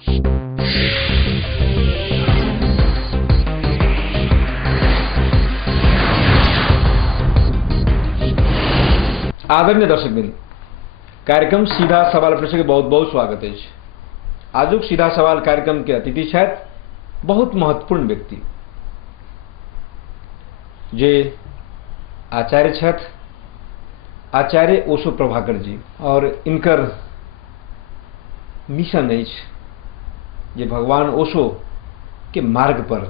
आदरणीय दर्शकबिन, कार्यक्रम सीधा सवाल प्रश्न के बहुत बहुत स्वागत है। आजुक सीधा सवाल कार्यक्रम के अतिथि छथि बहुत महत्वपूर्ण व्यक्ति जे आचार्य छथि, आचार्य ओशो प्रभाकर जी, और इनकर मिशन अछि जे भगवान ओशो के मार्ग पर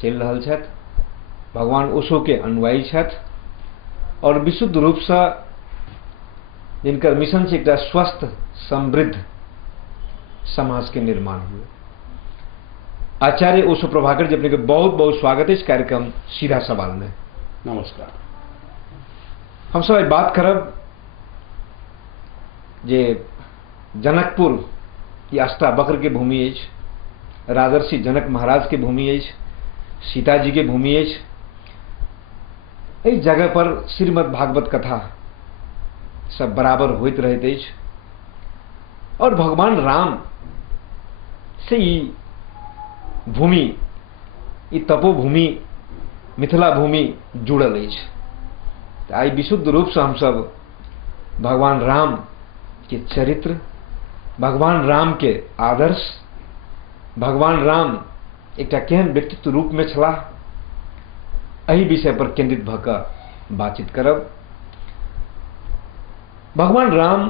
चलि रहल छथि, भगवान ओशो के अनुयायी छथि और विशुद्ध रूप से जिनकर मिशन से एक स्वस्थ समृद्ध समाज के निर्माण हुए। आचार्य ओशो प्रभाकर जी, अपने के बहुत बहुत स्वागत है इस कार्यक्रम सीधा सवाल में। नमस्कार। हम सब बात करब जे जनकपुर ई आस्था बक्र के भूमि अछि, राजर्षि जनक महाराज के भूमि अछि, सीता जी के भूमि अछि। इस जगह पर श्रीमद् भागवत कथा सब बराबर होइत रहैत अछि और भगवान राम से ई भूमि, ई तपोभूमि, मिथिला भूमि जुड़ल अछि। आई विशुद्ध रूप से हम सब भगवान राम के चरित्र, भगवान राम के आदर्श, भगवान राम एक केहन व्यक्तित्व रूप में छलाह, एही विषय पर केंद्रित भ क बातचीत करब। भगवान राम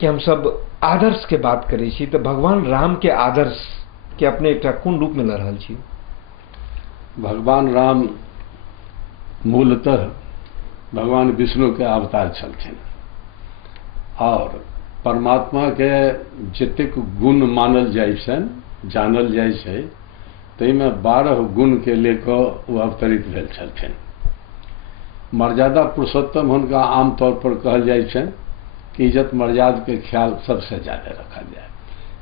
के हम सब आदर्श के बात करै छी तो भगवान राम के आदर्श के अपने एक कोन रूप में ल रहल छी? भगवान राम मूलतः भगवान विष्णु के अवतार छलखिन और परमात्मा के जतेक गुण मानल जाइ छनि, जानल जाइ छै, ताहिमे 12 गुण के लेकर वो अवतरित भेल छलखिन। मर्यादा पुरुषोत्तम हुनका आमतौर पर कहल जाइ छनि कि इज्जत मर्यादा के ख्याल सबसे ज्यादा रखल जाए,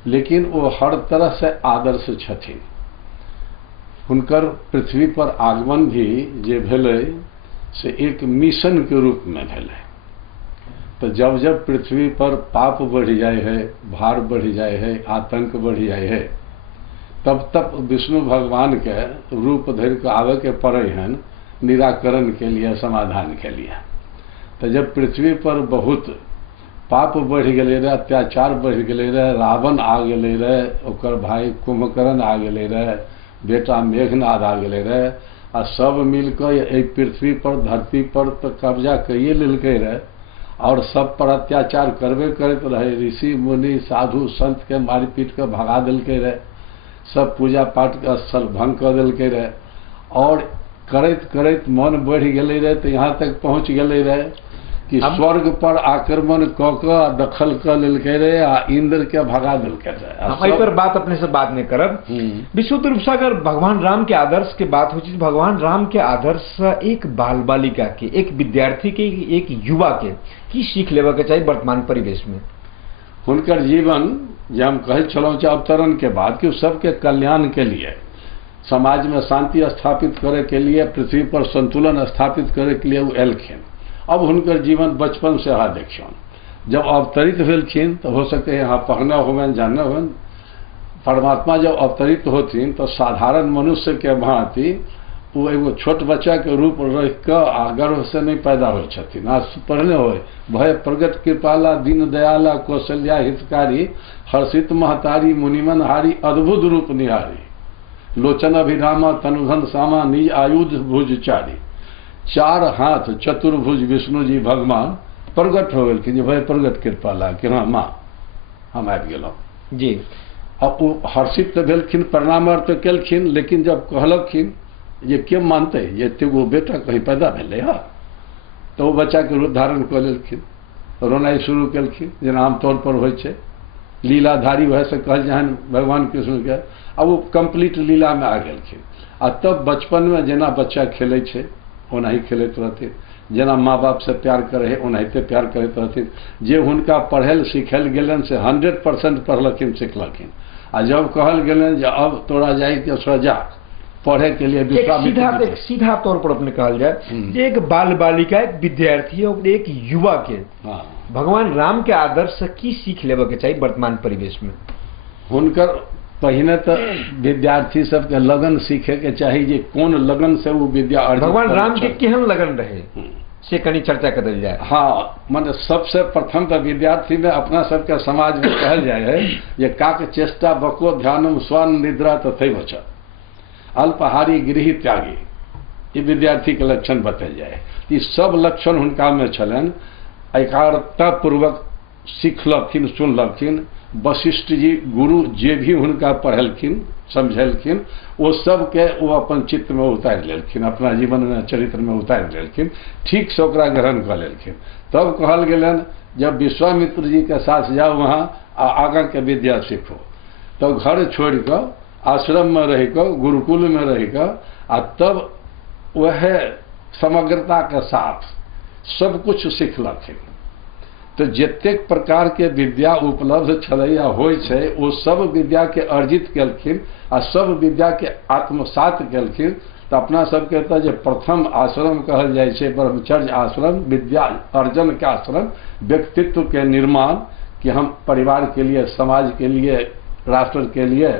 लेकिन वो हर तरह से आदर्श छथिन। हुनकर पृथ्वी पर आगमन भी जे भेलै से एक मिशन के रूप में भेलै। तो जब जब पृथ्वी पर पाप बढ़ जाए है, भार बढ़ जाए है, आतंक बढ़ जाए है, तब तक विष्णु भगवान के रूप धर के आवे के पड़े हन निराकरण के लिए, समाधान के लिए। तो जब पृथ्वी पर बहुत पाप बढ़ गए रहे, अत्याचार बढ़ गए रहे, रावण आ गए रहे, ओकर भाई कुंभकर्ण आ गए रहे, बेटा मेघनाद आ गए रहे, आ सब मिलकर पृथ्वी पर, धरती पर तो कब्जा कइए लेलकै रहे और सब पर अत्याचार करबे करते रहे। ऋषि मुनि साधु संत के मारि पीट के भगा दिलकै रहे, सब पूजा पाठ के स्थल भंग कर दिलकै रहे और करैत करैत मन बढ़ गए रहे तो यहाँ तक पहुंच गए रहे कि स्वर्ग पर आक्रमण क के दखल कर लेलकै रहे आ इंद्र के भगा दिलकै रहे। हम एहि पर बात अपने से बात नहीं करब। विशुद्ध रूप से अगर भगवान राम के आदर्श के बात हो, भगवान राम के आदर्श एक बाल बालिका के, एक विद्यार्थी के, एक युवा के की सीख लेवा के चाहिए वर्तमान परिवेश में? हुनकर जीवन जे हम कहै छलहुँ अवतरण के बाद कि सबके कल्याण के लिए, समाज में शांति स्थापित करे के लिए, पृथ्वी पर संतुलन स्थापित करे के लिए वो एलखिन। अब हुनकर जीवन बचपन से अहाँ देखियौन, जब अवतरित भेलखिन तो हो सके यहाँ पढ़ना होवन, जानना होवन। परमात्मा जब अवतरित होथिन तो साधारण मनुष्य के भांति वो एगो छोट बच्चा के रूप रह के गर्भ से नहीं पैदा हो छथिन। आज पढ़ले हो भय प्रगट कृपाला दीन दयाला कौशल्या हितकारी हर्षित महतारी मुनिमन हारी अद्भुत रूप निहारी लोचन अभिरामा तनुधन सामा निज आयुध भुज चारी। 4 हाथ चतुर्भुज विष्णु जी भगवान प्रगट हो गए, भय प्रगट कृपाला कि हाँ माँ हम आबि गेलहुँ जी। अब वो हर्षित तो भेलखिन, प्रणाम अर्थ केलखिन, लेकिन जब कहलखिन ये के मानते ये तेगो बेटा कहीं पैदा भेले हा, तो वो बच्चा के रूप धारण कर लेलखिन, रोनाई शुरू केलखिन जेना आमतौर पर होइ छै। लीलाधारी वह से कहल जहन भगवान कृष्ण के, अब वो कंप्लीट लीला में आ गेलखिन। आ तब बचपन में जेना बच्चा खेलै छै ओनाही खेलैत रहथिन, जेना माँ बाप से प्यार करे ओनाहिते प्यार करैत रहथिन। जे हुनका पढ़ल सिखल गेलन से 100% पढ़लखिन सिखलखिन। आ जब कहल गेलन जे अब तोरा जाई के सजा पढ़े के लिए एक सीधा तौर पर अपने कहल जाए जे एक बाल बालिका, एक विद्यार्थी और एक युवा के भगवान राम के आदर्श से की सीख लेवे के चाहिए वर्तमान परिवेश में? हुनकर पहिने तो विद्यार्थी सबके लगन सीखे के चाही जे कोन लगन से वो विद्या अर्जित भगवान राम के केहन लगन रहे से कनी चर्चा करल जाए। हाँ, माने सबसे प्रथम तो विद्यार्थी में अपना सबके समाज में कहल जाए है ये काक चेष्टा बको ध्यानम स्वर्ण निद्रा तथैव च अल्पहारी गृह त्यागी, ये विद्यार्थी के लक्षण बतायल जाए। ई सब लक्षण हुनका में छलन, एकाग्रता पूर्वक सीखलखिन सुनलखिन। वशिष्ठ जी गुरु जे भी हुनका पढ़ेलखिन समझेलखिन वो सबके वो अपन चित्त में उतारि लेलखिन, अपना जीवन में चरित्र में उतारि लेलखिन, ठीक से ओकरा ग्रहण कर लेलखिन। तब कहल गेलन जब विश्वामित्र जी के साथ जाओ वहाँ आगा के विद्या सीखो, तो घर छोड़ कर आश्रम में रह कर गुरुकुल में रह कर आ तब वह समग्रता के साथ सब कुछ सीखलखिन। तो जतेक प्रकार के विद्या उपलब्ध छलैया होइ छै वो सब विद्या के अर्जित केलखिन आ सब विद्या के आत्मसात केलखिन। तो अपना सबके तो जे प्रथम आश्रम कहल जाइ छै ब्रह्मचर्य आश्रम, विद्या अर्जन के आश्रम, व्यक्तित्व के निर्माण कि हम परिवार के लिए, समाज के लिए, राष्ट्र के लिए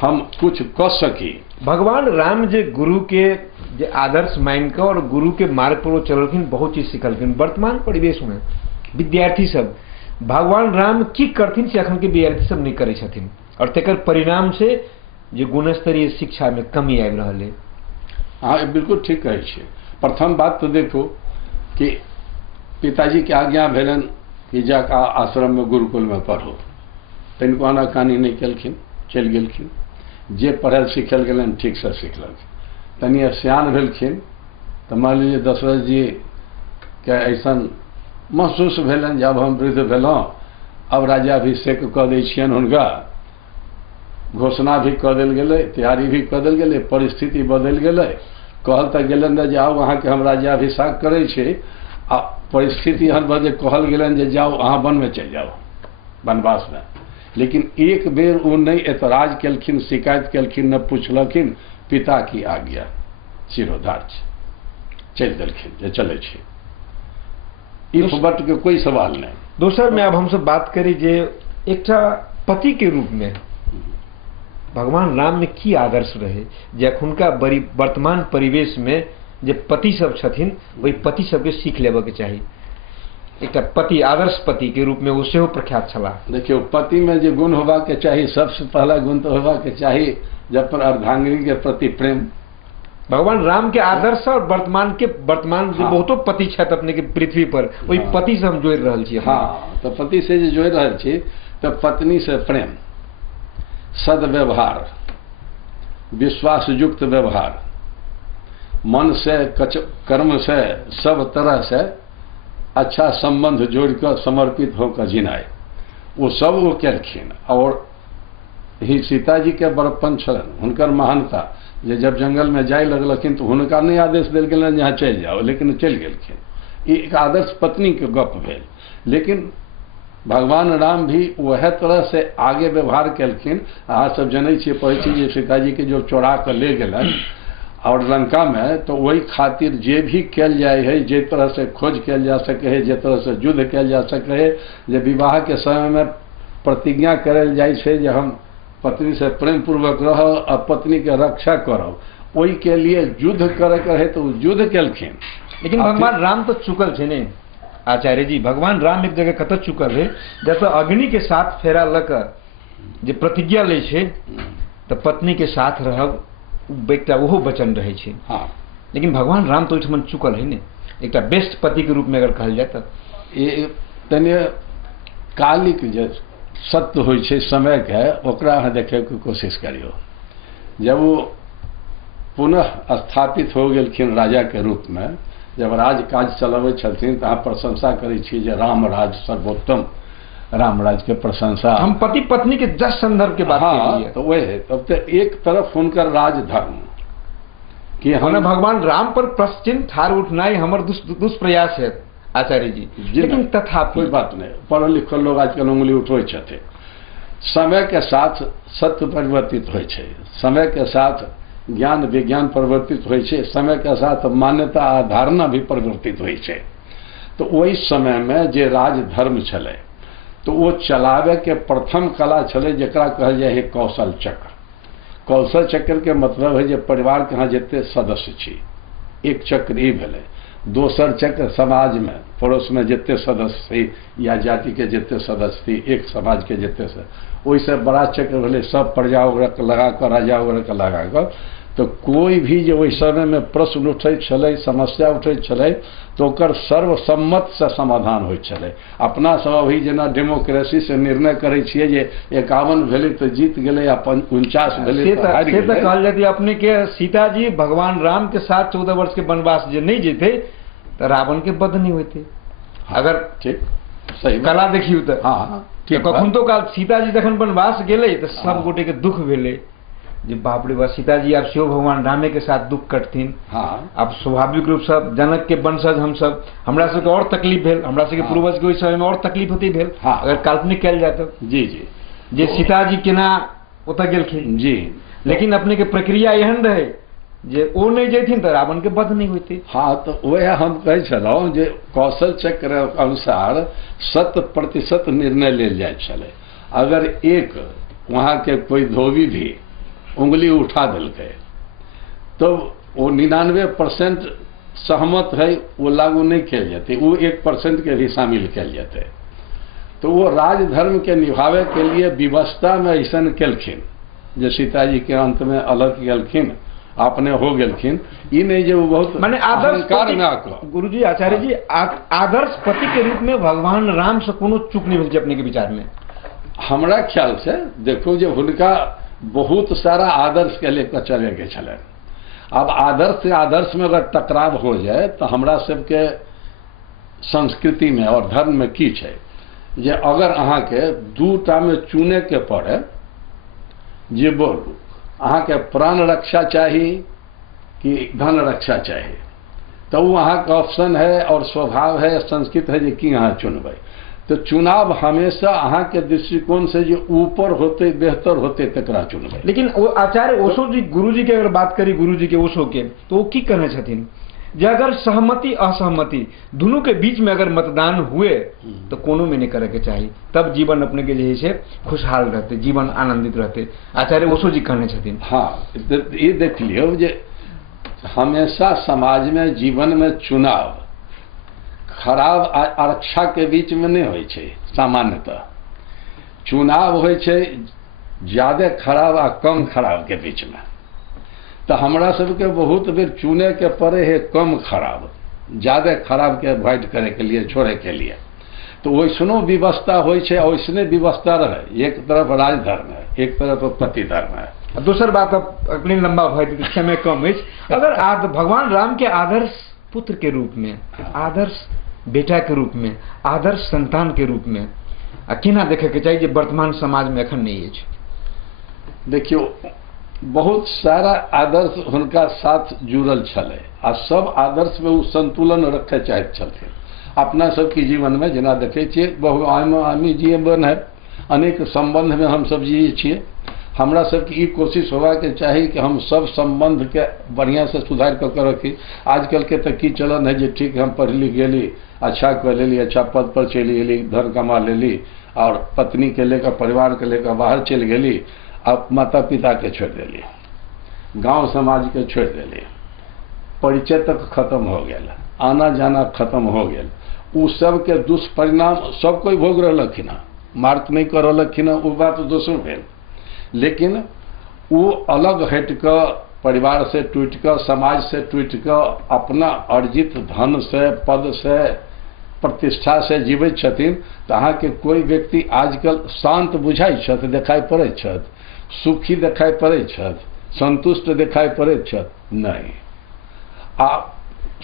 हम कुछ कर सकी। भगवान राम जे गुरु के जे आदर्श मान के और गुरु के मार्ग पर वो चलखिन, बहुत चीज सीखलखिन। वर्तमान परिवेश में विद्यार्थी सब भगवान राम की करथिन से अखन के विद्यार्थी सब नहीं करे छथिन और तेकर परिणाम से जे गुणस्तरीय शिक्षा में कमी आबि रहल है। हाँ, बिल्कुल ठीक कहै छियै। प्रथम बात तो देखो कि पिताजी के आज्ञा भेलन कि जाके आश्रम में गुरुकुल में पढ़ो, तनिको आनाकानी नहीं केलखिन, चलि गेलखिन। जे पढ़ल सीखल गेलन ठीक से सीखलखिन। तनि सियान भेलखिन तो मान लीजिए दशरथ जी के ऐसन महसूस भेलन जब हम वृद्ध भेलहुँ, अब राज्याभिषेक कऽ दै छियनि हुनका, घोषणा भी कऽ देल गेलै, तैयारी भी कऽ देल गेलै, परिस्थिति बदलि गेलै। कहल तऽ गेलन जे जाओ अहाँके हम राज्याभिषेक करै छी, आ परिस्थिति एहन भऽ जे कहल गेलन जे जाओ अहाँ वन में चलि जाओ, वनवास में। लेकिन एक बेर वो नहीं एतराज केलखिन, शिकायत केलखिन, न पुछलखिन, पिता की आज्ञा शिरोधार्य चलि देलखिन जे चलै छी। इफ बट के कोई सवाल नहीं। दोसर में अब हमसे बात करी जे एकटा पति के रूप में भगवान राम में की आदर्श रहे जे अखुनका बड़ी वर्तमान परिवेश में जे पति सब छथिन वही पति सबके सीख लेबे के चाही। एक पति आदर्श पति के रूप में वो सेहो प्रख्यात छलाह। देखियो पति में जो गुण होबा के चाही, सबसे पहला गुण तो होबा के चाही जब पर अर्धांगिनी के प्रति प्रेम। भगवान राम के आदर्श और वर्तमान जो बहुतो पति छथि अपने के पृथ्वी पर, वही पति से हम जोड़ रहल छी। हाँ, तो पति से जो जोड़ रहल छी तो पत्नी से प्रेम, सद्व्यवहार, विश्वास युक्त व्यवहार, मन से कर्म से सब तरह से अच्छा संबंध जोड़कर समर्पित होकर जिनाए, वो सब वो केलखिन। और ही सीता जी के बड़प्पन छलन, हुनकर महानता जे जब जंगल में जाय लगलखिन तो हुनका नहीं आदेश देल गेलन जहाँ चलि जाओ, लेकिन चलि गेलखिन। ई एक आदर्श पत्नी के गप भेल। लेकिन भगवान राम भी वह तरह से आगे व्यवहार केलखिन। अहाँ सब जनै छियै, पढ़ै छी जे सीताजी के जो चोरा के ले गेलन और लंका में, तो वही खातिर जे भी कल जाए है, जे तरह से खोज कल जा सके है, जे तरह से युद्ध कल जा सके है, जे विवाह के समय में प्रतिज्ञा करल जाए छै जे हम पत्नी से प्रेम पूर्वक रहो और पत्नी के रक्षा करो, वही के लिए युद्ध करे है तो युद्ध केलखिन। लेकिन भगवान राम तो चुकल छे ने आचार्य जी। भगवान राम एक जगह कत चुकल है जैसे अग्नि के साथ फेरा लकर जे प्रतिज्ञा ले छे तो पत्नी के साथ रहब एकटा ओहो वचन रहे छे। हाँ, लेकिन भगवान राम तो ओहिठमन चुकल है ने, एकटा बेस्ट पति के रूप में अगर कहल जाए तो ये तने कालिक जे सत्य होइ छै समय के, ओकरा अहाँ देखे के कोशिश करियो। जब वो पुनः स्थापित हो गेलखिन राजा के रूप में, जब राज काज चलाबै छथिन तो अहाँ प्रशंसा करै छी जे राम राज सर्वोत्तम, राम राज के प्रशंसा। हम पति पत्नी के जस संदर्भ के बात हाँ, कर तो वह है। तब तो एक तरफ हुनकर राजधर्म कि हम भगवान राम पर प्रश्न ठार उठनाई हमर दुष्प्रयास है आचार्य जी। लेकिन तथापि कोई बात नहीं, पढ़ल लिखल लोग आजकल उंगली उठबै छथिन। समय के साथ सत्य परिवर्तित होइ छै, समय के साथ ज्ञान विज्ञान परिवर्तित होइ छै, समय के साथ मान्यता आ धारणा भी परिवर्तित होइ छै। तो वही समय में जे राजधर्म छलै तो वो चलावे के प्रथम कला छले जकरा कहल जाए है कौशल चक्र। कौशल चक्र के मतलब है जे परिवार के यहाँ जते सदस्य छी, एक चक्र ई भेलै। दोसर चक्र समाज में पड़ोस में जते सदस्य थी या जाति के जते सदस्य थी, एक समाज के जते से ओइसे बड़ा चक्र भेलै सब प्रजा वगैरह लगा कर, राजा वगैरह के लगा कर। तो कोई भी जो ओहि समय में प्रश्न उठै छलै, समस्या उठै छलै, तो ओकर सर्वसम्मत से समाधान होइ छलै। अपना सब अभी जेना डेमोक्रेसी से निर्णय करै छियै जे 51 भेलै तो जीत गेलै या 49 भेलै तो हारि गेलै। कहल जाती अपने के सीता जी भगवान राम के साथ 14 वर्ष के वनवास जे नहीं जेते तो रावण के वध नहीं होते। अगर ठीक सही कला देखियो तो हाँ कखन तो काल सीता जी जखन वनवास गेलै तो सब गोटे के दुख भेलै जे बाप रे बाप सीता जी आप शिव भगवान रामे के साथ दुख कटथिन। हाँ अब स्वाभाविक रूप से जनक के वंशज हम सब, हमरा सबके और तकलीफ भेल, हमरा सबके पूर्वज के ओहि समय में और तकलीफ होती भेल। अगर काल्पनिक कयल जाए तो जी जी जे सीता जी केना ओतऽ गेलखिन जी, लेकिन अपने के प्रक्रिया एहन रहे जे ओ नहीं जेथिन तो रावण के वध नहीं होते। हाँ तो वह हम कहै छलहुँ जे कौशल चक्र अनुसार 100% निर्णय लेल जाइत छलै। अगर एक वहाँ के कोई धोबी भी उंगली उठा दिलकै तो वो 99% सहमत है, वो लागू नहीं कल जाते, वो 1% के भी शामिल कल जाते। तो वो राजधर्म के निभावे के लिए व्यवस्था में ऐसा केलखिन जे सीता जी के अंत में अलग गेलखिन, अपने हो गेलखिन। ई नहीं जो बहुत माने आदर्श पति, गुरुजी आचार्य जी आदर्श पति के रूप में भगवान राम से कोनो चूक नहीं भेल अपने के विचार में? हमरा ख्याल से देखो जे हुनका बहुत सारा आदर्श के लेकर चले के छलन। अब आदर्श से आदर्श में अगर टकराव हो जाए तो हमरा सबके संस्कृति में और धर्म में की छै जे अगर अहाँ के दूटा में चुने के पड़े जे बोलू अहाँ के प्राण रक्षा चाहिए कि धन रक्षा चाहिए, तो वो अहाँ का ऑप्शन है और स्वभाव है, संस्कृत है जे कि अहाँ चुनबै। तो चुनाव हमेशा अहाँ के दृष्टिकोण से जो ऊपर होते बेहतर होते तकरा चुनबै। लेकिन वो आचार्य ओशो जी, गुरु जी के अगर बात करी, गुरु जी के ओशो के, तो वो की कहने छथिन जे अगर सहमति असहमति दोनों के बीच में अगर मतदान हुए तो कोनो में नहीं करे के चाहिए, तब जीवन अपने के जे है खुशहाल रहते, जीवन आनंदित रहते। आचार्य ओशो जी कहने छथिन। हाँ ये देख लियो जे हमेशा समाज में जीवन में चुनाव खराब आरक्षा के बीच में नहीं होय छै। सामान्यतः चुनाव होय छै ज्यादा खराब आ कम खराब के बीच में। तो हमरा सबके बहुत बेर चुने के पड़े है कम खराब, ज्यादा खराब के अवॉइड करे के लिए, छोड़े के लिए। तो वैसनो व्यवस्था होय छै, वैसने व्यवस्था रहे। एक तरफ राजधर्म है, एक तरफ पति धर्म है। दूसर बात अपनी लंबा भय समय कम है। अगर भगवान राम के आदर्श पुत्र के रूप में, आदर्श बेटा के रूप में, आदर्श संतान के रूप में केना देखे के चाहिए वर्तमान समाज में अखन नहीं है? देखियो बहुत सारा आदर्श हुनका साथ जुड़ल छलै आ सब आदर्श में वो संतुलन रखे चाहैत छलखिन। अपना सबके जीवन में जेना देखे छियै बहुआयामी जीवन है, अनेक संबंध में हम सब जिये छियै। हमरा सबके ई कोशिश होबा के चाही कि हम सब संबंध के बढ़िया से सुधार कर रखी। आजकल के तो की चलन है जे ठीक हम पढ़ लिख गेली, अच्छा कर लेली, अच्छा पद पर चली गेली, धन कमा लेली और पत्नी के लेकर परिवार के लेकर बाहर चल गेली, अब माता पिता के छोड़ देली, गांव समाज के छोड़ देली, परिचय तक खत्म हो गया, आना जाना खत्म हो गया। उ सब के दुष्परिणाम सब कोई भोग रहलखिन हँ, मार्क नहीं कर रहलखिन हँ, वो बात दोसर भेल। लेकिन वो अलग हट कर, परिवार से टूट कर, समाज से टूट कर, अपना अर्जित धन से, पद से, प्रतिष्ठा से जीवित छथिन। तो अहाँ के कोई व्यक्ति आजकल शांत बुझाई छथि, देखाई पड़ै छथि, सुखी देखाई पड़ै छथि, संतुष्ट देखाई पड़ै छथि? नहीं।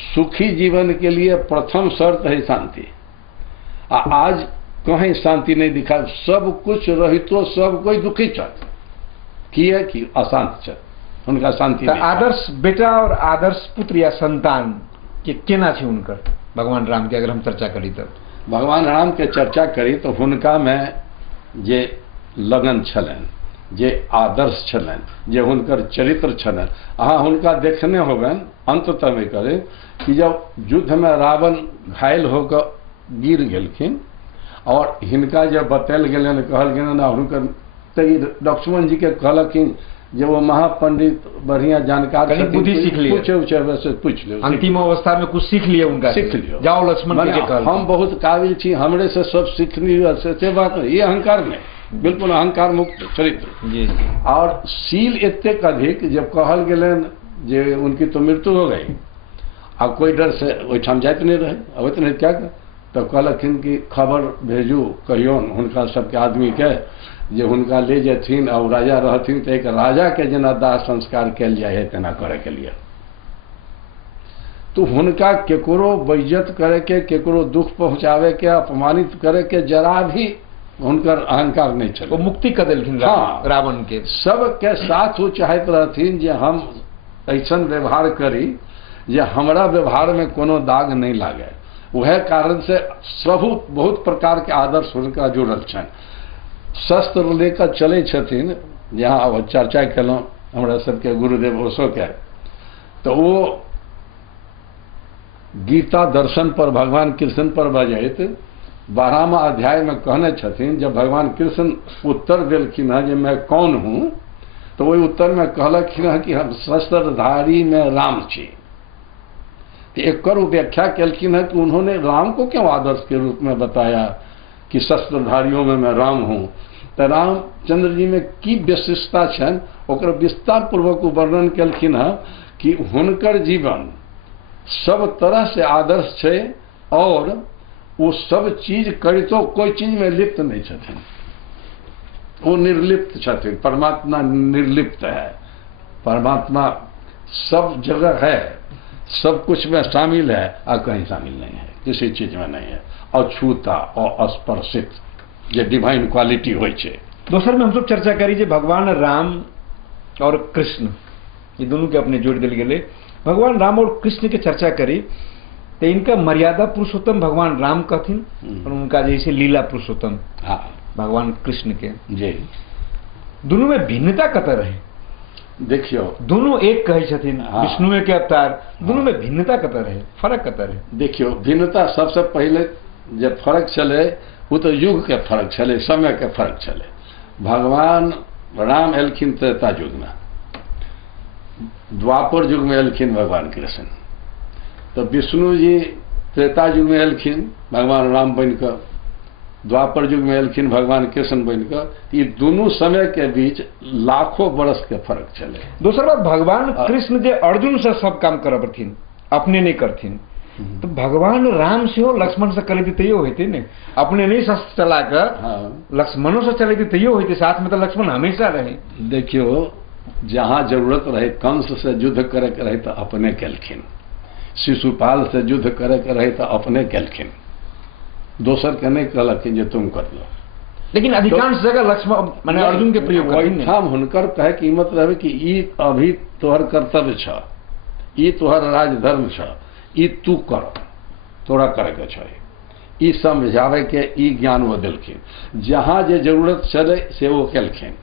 सुखी जीवन के लिए प्रथम शर्त है शांति। आज कहीं शांति नहीं दिखा, सब कुछ रहितो सब कोई दुखी छथि, किए कि अशांत छथि, उनका शांति नहीं। आदर्श बेटा और आदर्श पुत्र या संतान के केना छै उनकर भगवान राम के अगर हम चर्चा करी तब? भगवान राम के चर्चा करी तो हुनका में जे लगन छलन, जे आदर्श छलन, जे हुनकर चरित्र छलन, अहाँ हुनका देखने होबन अंततः में करे कि जब युद्ध में रावण घायल होकर गिर गेलखिन और हिनका जब बतायल गेलन कहल गेलन हुनकर तो लक्ष्मण जी के कहलखिन जे वो महापंडित बढ़िया जानकार बुद्धि सीख लिया, पूछ लियो, अंतिम अवस्था में कुछ सीख लिया उनका, सीख लियो, जाओ लक्ष्मण के कहल हम बहुत काबिल छी, हमरे से सब सीख लियो, से बात नहीं, ये अहंकार नहीं, बिल्कुल अहंकार मुक्त चरित्र जी। और शील एतेक अधिक जब कहल गेलन जे उनकी तो मृत्यु हो गई, अब कोई डर से ओहिठाम जाइत नहीं रहे, अबैत नहीं क्या कर, तब कहलखिन कि खबर भेजू कहियोन हुनका सबके आदमी के जे हुनका ले जेथिन और राजा रहथिन तो एक राजा के जेना दाह संस्कार कल जाए है तेना करे के लिए। तो हुनका केकरो बेइज्जत करे के, केकरो दुख पहुंचावे के, अपमानित करे के जरा भी हुनकर अहंकार नहीं चले, वो मुक्ति कर देलखिन रावण के। सबके साथ वो चाहत रहथिन जे हम ऐसन व्यवहार करी जे हमरा व्यवहार में कोनो दाग नहीं लागे, वह कारण से सबू बहुत प्रकार के आदर्श हुनका जुड़ल छन। शस्त्र लेकर चले छथिन, जहाँ अब चर्चा केलौं हमरा सबके गुरुदेव ओशो के, तो वो गीता दर्शन पर भगवान कृष्ण पर बजैत 12वां अध्याय में कहने छथिन, जब भगवान कृष्ण उत्तर देलखिन है जे मैं कौन हूं, तो वही उत्तर में कहलखिन है कि हम शस्त्रधारी में राम छी। एक व्याख्या कलखिन है कि उन्होंने राम को क्यों आदर्श के रूप में बताया कि शस्त्रधारियों में मैं राम हूं, तो रामचंद्र जी में की विशिष्टता छन ओकर विस्तार पूर्वक वर्णन कलखिन है कि हुनकर जीवन सब तरह से आदर्श छे और वो सब चीज करितो कोई चीज में लिप्त नहीं छथिन, वो निर्लिप्त छथिन। परमात्मा निर्लिप्त है, परमात्मा सब जगह है, सब कुछ में शामिल है और कहीं शामिल नहीं है, किसी चीज में नहीं है, अछूता और स्पर्शित जे डिवाइन क्वालिटी होय छे। दोसर में हम सब चर्चा करी जे भगवान राम और कृष्ण ये दोनों के अपने जोड़ दिल गेले। भगवान राम और कृष्ण के चर्चा करी तो इनका मर्यादा पुरुषोत्तम भगवान राम कहथिन और उनका जैसे लीला पुरुषोत्तम भगवान कृष्ण के जी। दोनों में भिन्नता कतर है, देखियो दोनों एक कहे छथिन विष्णु के अवतार, दोनों में भिन्नता कतर है, फर्क कतर है। देखियो भिन्नता सबसे पहले जब फर्क चले वो तो युग के फर्क चले, समय के फर्क चले। भगवान राम एलखिन त्रेता युग में, द्वापर युग में एलखिन भगवान कृष्ण, तो विष्णु जी त्रेता युग में एलखिन भगवान राम बनकर, द्वापर युग में एलखिन भगवान कृष्ण बनकर, ये दोनों समय के बीच लाखों बरस के फर्क चले। दूसरा बात भगवान कृष्ण जे अर्जुन से सब काम करथिन, अपने नहीं करथिन, तो भगवान राम से हो लक्ष्मण से करे तैयो होते ने, अपने नहीं शस्त्र चला कर लक्ष्मणों से चले तैयो होते, साथ में तो लक्ष्मण हमेशा रहे। देखियो जहां जरूरत रहे कंस से युद्ध करे के रहे तो अपने केलखिन, शिशुपाल से युद्ध करे के रहे तो अपने केलखिन, दोसर के नहीं कहलखिन जे तुम कर लो। लेकिन अधिकांश जगह लक्ष्मण माने अर्जुन के प्रयोग करथिन। हम हुनकर कहे की हिम्मत रहे कि ई अभी तोहर कर्तव्य छ, ई तोहर राजधर्म छ, ई तू कर, तोरा करे के छै, ई समझावे के ई ज्ञान वो दिलखिन। जहां जे जरूरत चले से वो केलखिन,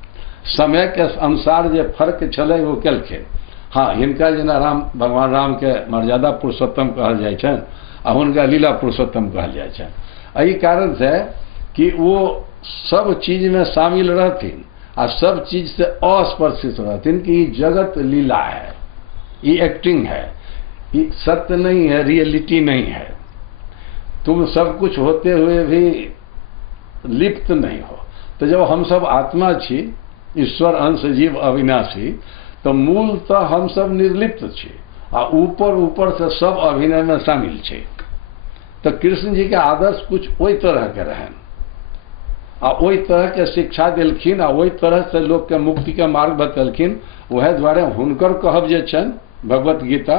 समय के अनुसार जे फर्क चले वो केलखिन। हाँ, हिनका जेना राम भगवान राम के मर्यादा पुरुषोत्तम कहल जाय छन आ हुनका लीला पुरुषोत्तम कहल जाय छन। एहि कारण से कि वो सब चीज में शामिल रहथिन आ सब चीज से अस्पर्शित रहथिन कि ये जगत लीला है, ये एक्टिंग है, ये सत्य नहीं है, रियलिटी नहीं है। तुम सब कुछ होते हुए भी लिप्त नहीं हो। तो जब हम सब आत्मा छी, ईश्वर अंश जीव अविनाशी, तो मूल तो हम सब निर्लिप्त छी आ ऊपर से सब अभिनय में शामिल छे। तो कृष्ण जी के आदर्श कुछ वही तरह के रहन आ वही तरह के शिक्षा दिलखिन आ वही तरह से लोग के मुक्ति के मार्ग बतलखिन। वह द्वारे हुनकर कहब जे छन भगवत गीता,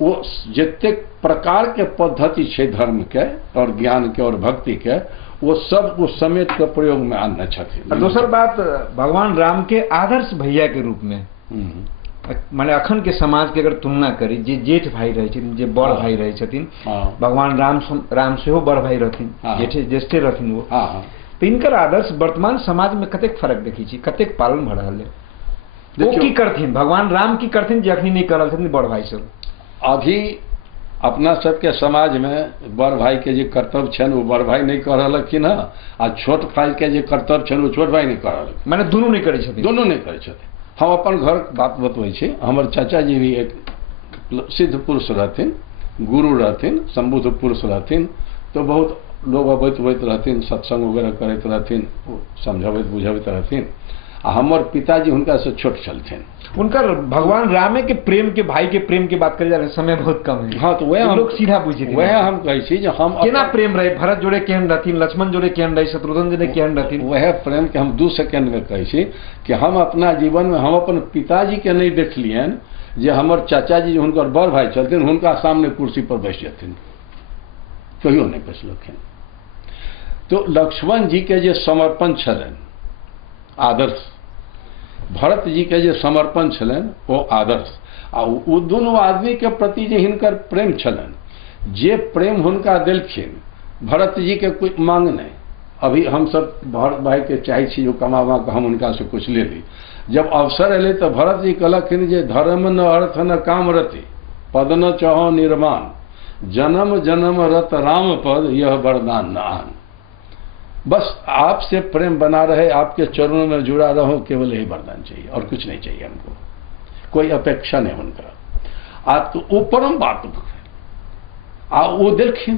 वो जतेक प्रकार के पद्धति छे धर्म के और ज्ञान के और भक्ति के, वो सब उस समेत के प्रयोग में आने छथिन। दोसर बात भगवान राम के आदर्श भैया के रूप में माने अखन के समाज के अगर तुलना करी, जे जेठ भाई रहे छथिन, जे बड़ भाई रहे छथिन, भगवान राम से हो बड़ भाई रहथिन, जेठे ज्येष्ठे रहथिन वो, तो इनकर आदर्श वर्तमान समाज में कतेक फर्क देखी छी, कतेक पालन भ रहल है। वो की करथिन, भगवान राम की करथिन जे अखनी नहीं कर रहल छथिन बड़ भाई सब। अभी अपना सबके समाज में बड़ भाई के जे कर्तव्य छन वो बड़ भाई नहीं कह रहलखिन हँ, आ छोट भाई के जे कर्तव्य छन वो छोट भाई नहीं कह रहलखिन, माने दुनू नहीं करै छथिन। दोनों नहीं करै छथिन। हम अपन घर बात बतबै छी। हमर चाचा जी भी एक सिद्ध पुरुष रहथिन, गुरु रहथिन, संबुद्ध पुरुष रहथिन। तो बहुत लोग अबैत उबैत रहथिन, सत्संग वगैरह करैत रहथिन, समझबैत बुझबैत रहथिन। आ हमर पिताजी हुनका से छोट छलथिन। उनकर भगवान रामे के प्रेम के, भाई के प्रेम के बात करे जा रहे, समय बहुत कम है। हाँ, तो वह लोग सीधा बुझे, वह हम कहै छी जे हम केना प्रेम रहे, भरत जोड़े केहन रहथिन, लक्ष्मण जोड़े केहन रहे, शत्रुघ्न जोड़े केहन रहथिन। वह प्रेम के हम 2 सेकंड में कहै छी कि हम अपना जीवन में हम अपन पिताजी के नहीं देखलियन जे हमर चाचा जी हुनकर बड़ भाई छलथिन, हुनका सामने कुर्सी पर बैस जेथिन, कहियो नहीं बैसलखिन। तो लक्ष्मण जी के जे समर्पण छलनि आदर्श, भरत जी के जे समर्पण छलनि वो आदर्श, आ ओ दुनू आदमी के प्रति जे हिनकर प्रेम छलनि, जे प्रेम हुनका देलखिन, भरत जी के कोई मांग नहीं। अभी हम सब भरत भाई के चाहे छी जो कमावा के हम उनका से कुछ ले ली। जब अवसर एले तो भरत जी कहलखिन जे धर्म न अर्थ न काम रति, पद न चहो निर्माण, जन्म जन्म रत राम पद, यह वरदान न आन। बस आपसे प्रेम बना रहे, आपके चरणों में जुड़ा रहो, केवल यही वरदान चाहिए और कुछ नहीं चाहिए हमको, कोई अपेक्षा नहीं उनका। आप तो वो परम बात आ वो देखिन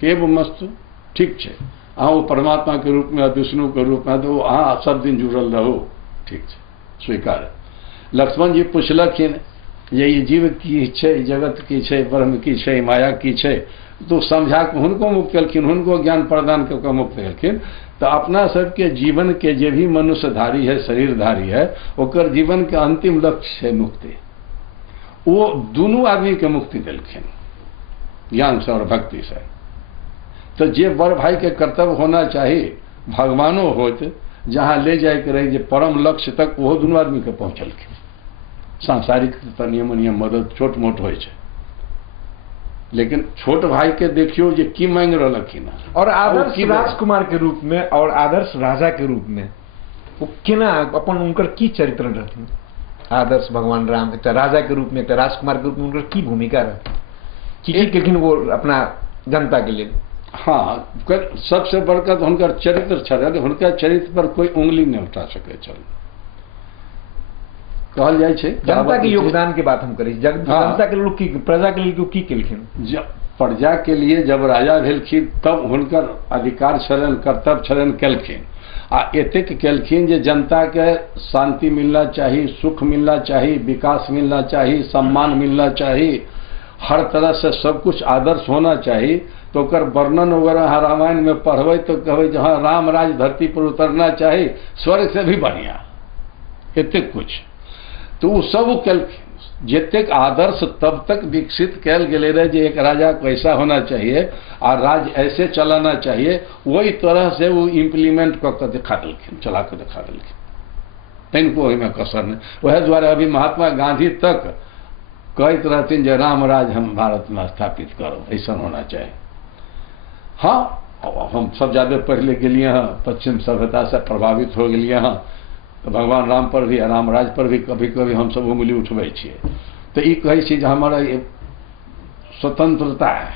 के वो मस्त ठीक है, अहाँ वो परमात्मा के रूप में, विष्णु के रूप में, तो अहाँ सब दिन जुड़ल रहो, ठीक है, स्वीकार। लक्ष्मण जी पूछलखिन ये जीव की छै, जगत की छै, ब्रह्म की छै, माया की छै, तो समझा के हुनको मुक्त केलखिन, हुनको ज्ञान प्रदान करके मुक्त केलखिन। तो अपना सबके जीवन के जे भी मनुष्यधारी है, शरीरधारी है, ओकर जीवन के अंतिम लक्ष्य है मुक्ति। वो दोनों आदमी के मुक्ति दिलखिन, ज्ञान से और भक्ति से। तो जे बड़ भाई के कर्तव्य होना चाहिए, भगवानो होत जहाँ ले जाए के रहे, जे परम लक्ष्य तक वो दोनों आदमी के पहुंचलखिन। सांसारिक नियम मदद छोट मोट हो, लेकिन छोट भाई के देखियो जे की मांग रहलखिन। और आदर्श राजकुमार के रूप में और आदर्श राजा के रूप में वो केना अपन उनकर की चरित्र रहथिन। आदर्श भगवान राम एक राजा के रूप में, एक राजकुमार के रूप में उनकर की भूमिका रहती, की केलखिन वो अपना जनता के लिए। हाँ, सबसे बड़का तो हुनकर चरित्र छल, हुनकर चरित्र पर कोई उंगली नहीं उठा सके छल। कहल जाय छै जनता के योगदान के बात हम करी, जनता के लोग की, प्रजा के लिए की केलखिन। प्रजा के लिए जब राजा भेलखिन तब हुनकर अधिकार छलनि, कर्तव्य छलनि, केलखिन। आ एतेक केलखिन जे जनता के शांति मिलना चाहिए, सुख मिलना चाहिए, विकास मिलना चाहिए, सम्मान मिलना चाहिए, हर तरह से सब कुछ आदर्श होना चाहिए। तो ओकर वर्णन वगैरह रामायण में पढ़बै तो कहबै जहाँ राम राज धरती पर उतरना चाहिए, स्वर्ग से भी बढ़िया, एतेक कुछ। तो वो सब केलखिन। जतेक आदर्श तब तक विकसित कैल गेले रहे जे एक राजा को ऐसा होना चाहिए और राज ऐसे चलाना चाहिए, वही तरह से वो इम्प्लीमेंट करके दिखा दिलखिन, चला के दिखा दिलखिन। तनिको ओहिमे कसर नहीं। वह द्वारा अभी महात्मा गांधी तक कहते रहथिन जे राम राज हम भारत में स्थापित करो, ऐसा होना चाहिए। हाँ, हम सब ज्यादा पढ़ले गेलिए हैं, पश्चिम सभ्यता से प्रभावित हो गेलिए हैं, तो भगवान राम पर भी, राम राज पर भी कभी कभी हम सब उंगली उठबै छियै। तो ये कहै छी जे हमारा ये स्वतंत्रता है,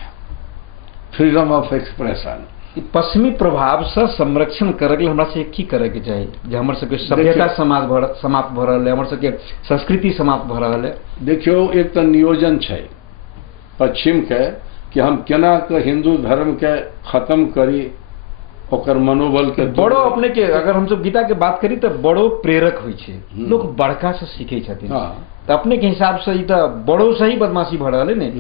फ्रीडम ऑफ एक्सप्रेशन। पश्चिमी प्रभाव से संरक्षण करे के हमरा से की करे के चाहिए, जे हमर सबके सभ्यता समाप्त भ रहल है, हमर सबके संस्कृति समाप्त भ रहल है। देखियो, एक तो नियोजन छै पश्चिम के कि हम केना के हिंदू धर्म के खत्म करी, ओकर मनोबल के बड़ो अपने के, अगर हम सब गीता के बात करी तो बड़ो प्रेरक होइ छै, लोग बड़का से सीखे छथिन। तो अपने के हिसाब से तो बड़ो से ही बदमाशी भ रहल है ने,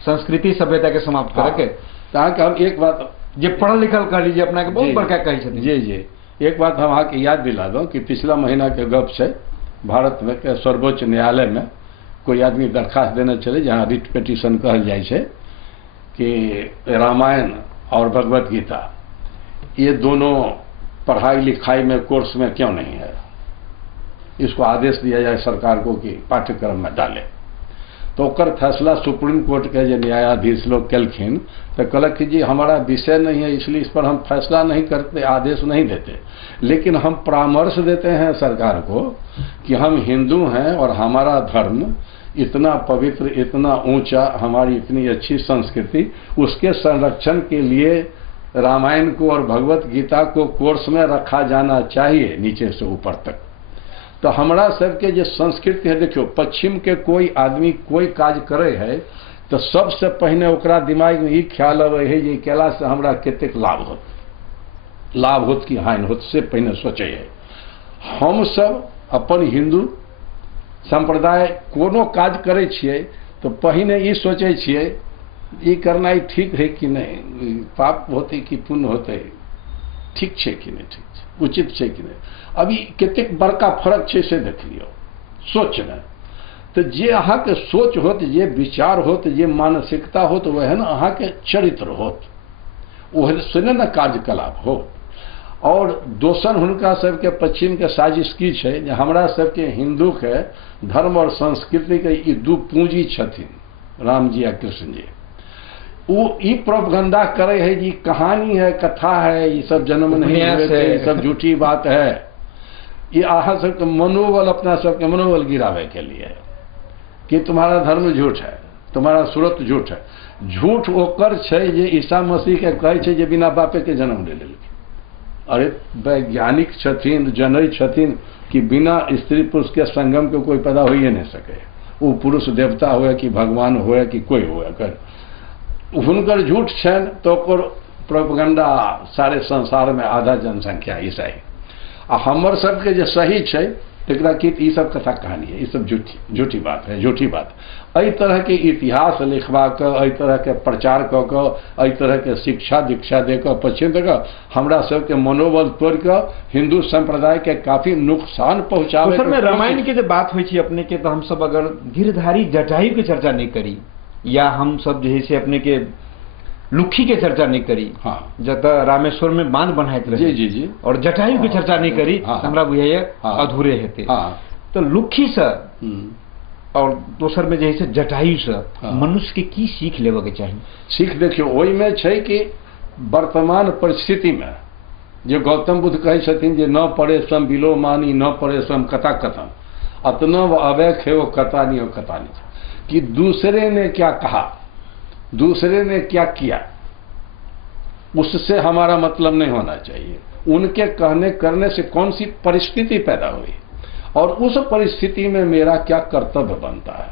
संस्कृति सभ्यता के समाप्त करे के। ताकि हम एक बात जे पढ़ल लिखल कह लीजिए अपना के बहुत बड़का कहै छथिन। जी जी, एक बात हम आके याद दिला दो कि पिछला महीना के गप छै, भारत में के सर्वोच्च न्यायालय में कोई आदमी दरखास्त देने चले, जहाँ रिट पिटीशन कहल जाय छै कि रामायण और भगवत गीता ये दोनों पढ़ाई लिखाई में, कोर्स में क्यों नहीं है, इसको आदेश दिया जाए सरकार को कि पाठ्यक्रम में डाले। तो ओकर फैसला सुप्रीम कोर्ट के जो न्यायाधीश लोग केलखिन तो कहलक कि जी हमारा विषय नहीं है, इसलिए इस पर हम फैसला नहीं करते, आदेश नहीं देते, लेकिन हम परामर्श देते हैं सरकार को कि हम हिंदू हैं और हमारा धर्म इतना पवित्र, इतना ऊंचा, हमारी इतनी अच्छी संस्कृति, उसके संरक्षण के लिए रामायण को और भगवत गीता को कोर्स में रखा जाना चाहिए नीचे से ऊपर तक। तो हमारा सबके जो संस्कृति है, देखियो पश्चिम के कोई आदमी कोई काज करे है तो सबसे पहले ओकरा दिमाग में ये ख्याल आवे है जे केला से हमरा कतेक लाभ होत कि हानि होत, से पहले सोचे है। हम सब अपन हिंदू संप्रदाय कोनो काज करे छियै तो पहले ये सोचे छियै ये करना ही ठीक है कि नहीं, पाप होते कि पुण्य होते, ठीक है कि नहीं, ठीक है, उचित है कि नहीं। अभी कतेक बड़का फर्क है से देख लियो सोच में। तो जे अहाँ के सोच होत, जे विचार होत, जे मानसिकता होत, वह न अहाँ के चरित्र होत, वह से न कार्यकलाप हो। और दोसर हुनका सबके पश्चिम के साजिश की छै जे हमरा सबके हिंदू के धर्म और संस्कृति के ई दू पूंजी छथिन, राम जी आ कृष्ण जी। वो ई प्रोपगंडा करे है जी कहानी है, कथा है, ये सब जन्म नहीं हुए थे, ये सब झूठी बात है। ये अहाँ सबके मनोबल, अपना सबके मनोबल गिरावे के लिए कि तुम्हारा धर्म झूठ है, तुम्हारा सूरत झूठ है। झूठ ओकर छै जे ईसा मसीह के कहै छै जे बिना बापे के जन्म ले लेलखिन। अरे वैज्ञानिक छथिन, जनै छथिन कि बिना स्त्री पुरुष के संगम के कोई पैदा होइए नहीं सके, वो पुरुष देवता हुए कि भगवान हुए कि कोई हुए कर। हुनकर झूठ छनि तो ओकर प्रोपगंडा सारे संसार में आधा जनसंख्या ईसाई। आ हमर सबके जे सही छै तकरा कि ई सब कथा कहानी है, ई सब झूठी बात है, झूठी बात। एहि तरह के इतिहास लिखवा के, एहि तरह के प्रचार क के, एहि तरह के शिक्षा दीक्षा दे के पश्चिम तक हमरा सबके मनोबल तोड़ के हिंदू संप्रदाय के काफी नुकसान पहुंचावे। सर में रामायण के जब बात हुई थी अपने के, तो हम सब अगर गिरधारी जटायु की चर्चा नहीं करी, या हम सब जो है से अपने के लुखी के चर्चा नहीं करी, हाँ, जब रामेश्वर में बांध बनाए जी जी जी, और जटायु की चर्चा नहीं करी, हाँ, हमरा बुझाइए अधूरे हेते। तो लुखी से और दोसर में जैसे जटायु से मनुष्य के की सीख लेवे के चाहिए? सीख देखियो ओहि में छै कि वर्तमान परिस्थिति में जो गौतम बुद्ध कहे छथिन जे न पढ़े सम बिलो मानी, न पढ़े सम कथा कथन, अतना अवैख है वो कथा नहीं, वो कथा नहीं, कि दूसरे ने क्या कहा, दूसरे ने क्या किया, उससे हमारा मतलब नहीं होना चाहिए। उनके कहने करने से कौन सी परिस्थिति पैदा हुई और उस परिस्थिति में मेरा क्या कर्तव्य बनता है।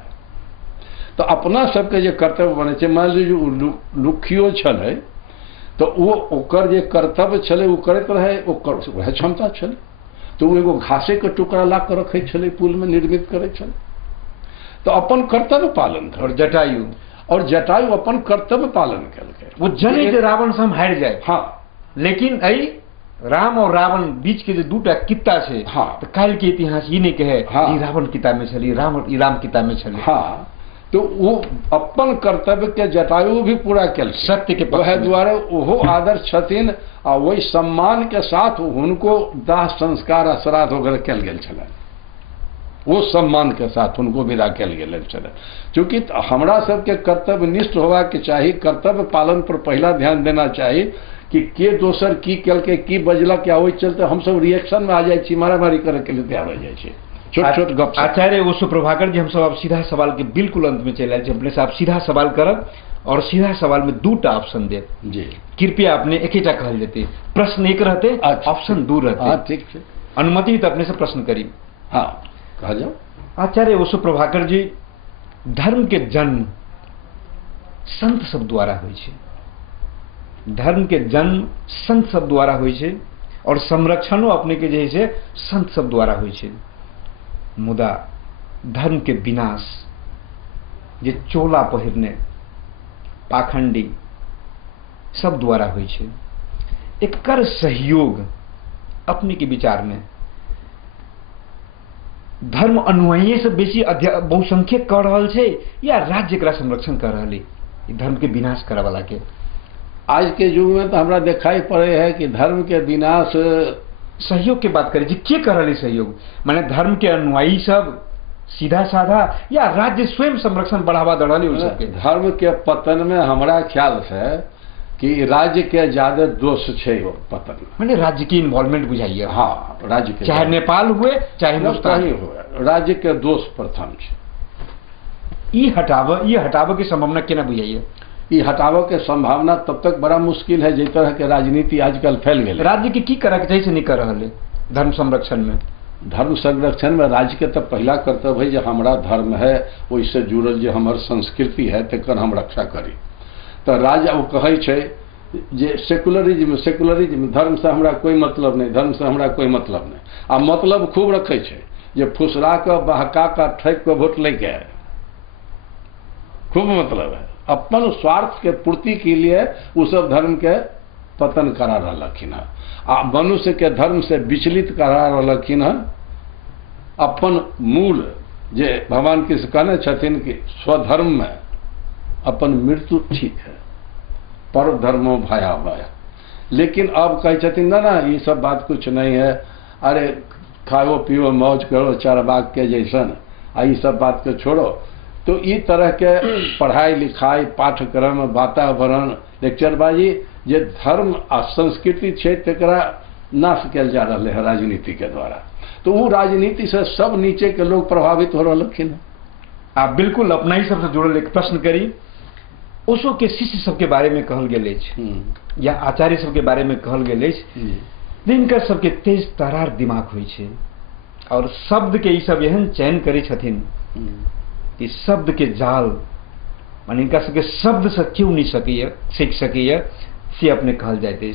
तो अपना सबके जो कर्तव्य बने छै, मान लीजिए लुखियो छले तो वो ओकर जे कर्तव्य छले वो करैत रहे, ओकर वह क्षमता छले, तो वो एगो घासे के टुकड़ा ला कर रखे छले, पुल में निर्मित करे छले, तो अपन कर्तव्य पालन कर। और जटायु अपन कर्तव्य पालन करके वो जने जे रावण से हम हार जाए। हाँ, लेकिन आई राम और रावण बीच के जो दूटा किता छे, हाँ, तो काल के इतिहास ये नहीं कहे हाँ, ई रावण किता में छली, राम किता में छली। हाँ, तो वो अपन कर्तव्य के जटायु भी पूरा कल, सत्य के वह द्वारा ओहो आदर्श छथिन आ वही सम्मान के साथ उनको दाह संस्कार आ श्राद्ध वगैरह कल गेल छलन, वो सम्मान के साथ उनको विदा कल गेल छलन। चूँकि हमरा सबके कर्तव्य निष्ठ होगा के चाहिए, कर्तव्य पालन पर पहला ध्यान देना चाहिए कि के दोसर की कलके की बजलक, या वही चलते हम सब रिएक्शन में आ जाए छी, मारामारी करे के लिए तैयार हो जाए छी, छोट छोट गप। आचार्य ओशो प्रभाकर जी, हम सब अब सीधा सवाल के बिल्कुल अंत में चले आए, अपने से आप सीधा सवाल करब और सीधा सवाल में दूटा ऑप्शन दे जी, कृपया अपने एक ही कहल देते, प्रश्न एक रहते, ऑप्शन दो रहते। हाँ ठीक है, अनुमति तो अपने से प्रश्न करी। हाँ कहा जाओ। आचार्य ओशो प्रभाकर जी, धर्म के जन्म संत सब द्वारा होइ छै, धर्म के जन्म संत सब द्वारा होइ छै और संरक्षणो अपने के जे छै संत सब द्वारा होइ छै। मुदा धर्म के विनाश जे चोला पहिरने पाखंडी सब द्वारा होइ छै। एकर सहयोग अपने के विचार में धर्म अनुयायी से बेसी बहुसंख्यक कर रहल छै या राज्य एकरा संरक्षण कर रहल है धर्म के विनाश करे वाला के? आज के युग में तो हमरा दिखाई पड़े है कि धर्म के विनाश, सहयोग की बात करें जी, के कर रहे सहयोग? माने धर्म के अनुयायी सब सीधा साधा या राज्य स्वयं संरक्षण बढ़ावा दे रही है? धर्म के पतन में हमरा ख्याल से कि राज्य के ज्यादा दोष है वो पतन में, मैंने राज्य की इन्वॉल्वमेंट बुझाइए। हाँ, राज्य के, चाहे नेपाल हुए चाहे हिंदुस्तान हुए, राज्य के दोष प्रथम है। ये हटाव की संभावना केना बुझाइए? ये हटाव के संभावना तब तक बड़ा मुश्किल है जिस तरह के राजनीति आजकल फैल गई। राज्य के की करे के चाहिए नहीं कर रहा है धर्म संरक्षण में? धर्म संरक्षण में राज्य के तो पहला कर्तव्य है जो हमारा धर्म है वैसे जुड़ल जो हमार संस्कृति है तकर हम रक्षा करी। तो राज्य वो कहे छे जे सेकुलरिज्म धर्म से हमरा कोई मतलब नहीं, धर्म से हमरा कोई मतलब नहीं। आ मतलब खूब रखे छे जे फुसरा के बहका का ठेक के वोट लेके आए, खूब मतलब है। अपन स्वार्थ के पूर्ति के लिए वो सब धर्म के पतन करा रहलखिन है आ मनुष्य के धर्म से विचलित करा रहलखिन है। अपन मूल जे भगवान कृष्ण कहने छथिन कि स्वधर्म में अपन मृत्यु ठीक है, पर धर्मो भयावह। लेकिन अब कहे छथिन ना ये सब बात कुछ नहीं है, अरे खाओ पियो मौज करो चारबाग के जैसन, ये सब बात को छोड़ो। तो ये तरह के पढ़ाई लिखाई पाठ्यक्रम वातावरण लेक्चरबाजी जे धर्म आ संस्कृति है तकरा नाश कल जा रहा है राजनीति के द्वारा। तो वो राजनीति से सब नीचे के लोग प्रभावित हो रहे। आप बिल्कुल अपना ही सबसे जुड़ल एक प्रश्न करी। ओशो के शिष्य सबके बारे में कहल गेल या आचार्य सबके बारे में कहल गेल जिनका सबके तेज तरार दिमाग होइ छे और शब्द के ई सब एहन चयन करे छथिन कि शब्द के जाल माने इनका सबके शब्द से क्यों नहीं सीख सकिए से अपने कहल जाते।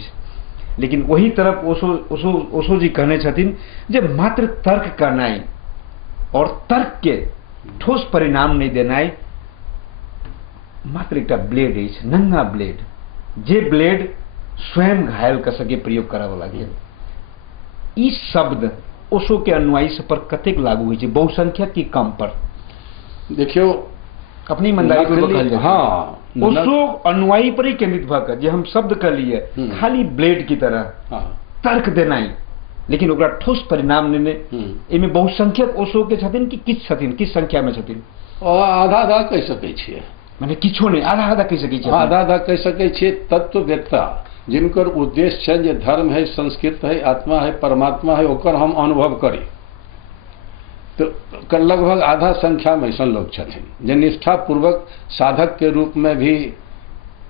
लेकिन वही तरफ ओशो जी कहने छथिन जे मात्र तर्क करनाई और तर्क के ठोस परिणाम नहीं देनाई मात्र एक ब्लेड है, नंगा ब्लेड, जे ब्लेड स्वयं घायल कर सके प्रयोग करा वाला गेल। ई शब्द ओशो के अनुयायी सब पर कतेक लागू हुई है, बहुसंख्यक की कम पर? देखियो अपनी ईमानदारी पूर्वक हाँ ओशो अनुयायी पर ही केंद्रित भकर जे हम शब्द कर लिए खाली ब्लेड की तरह तर्क देनाई लेकिन ओकरा ठोस परिणाम लेने इमे बहुसंख्यक ओशो के छथिन कि किछ छथिन, किस संख्या में छथिन? आधा आधा कह सकै छियै, माने किछो नहीं, आधा आधा कह सकै छियै, आधा आधा कह सकै छियै। तत्ववेत्ता जिनकर उद्देश्य है जे धर्म है, संस्कृत है, आत्मा है, परमात्मा है, ओकर हम अनुभव करी, तो लगभग आधा संख्या में ऐसा लोग छथिन जे निष्ठा पूर्वक साधक के रूप में भी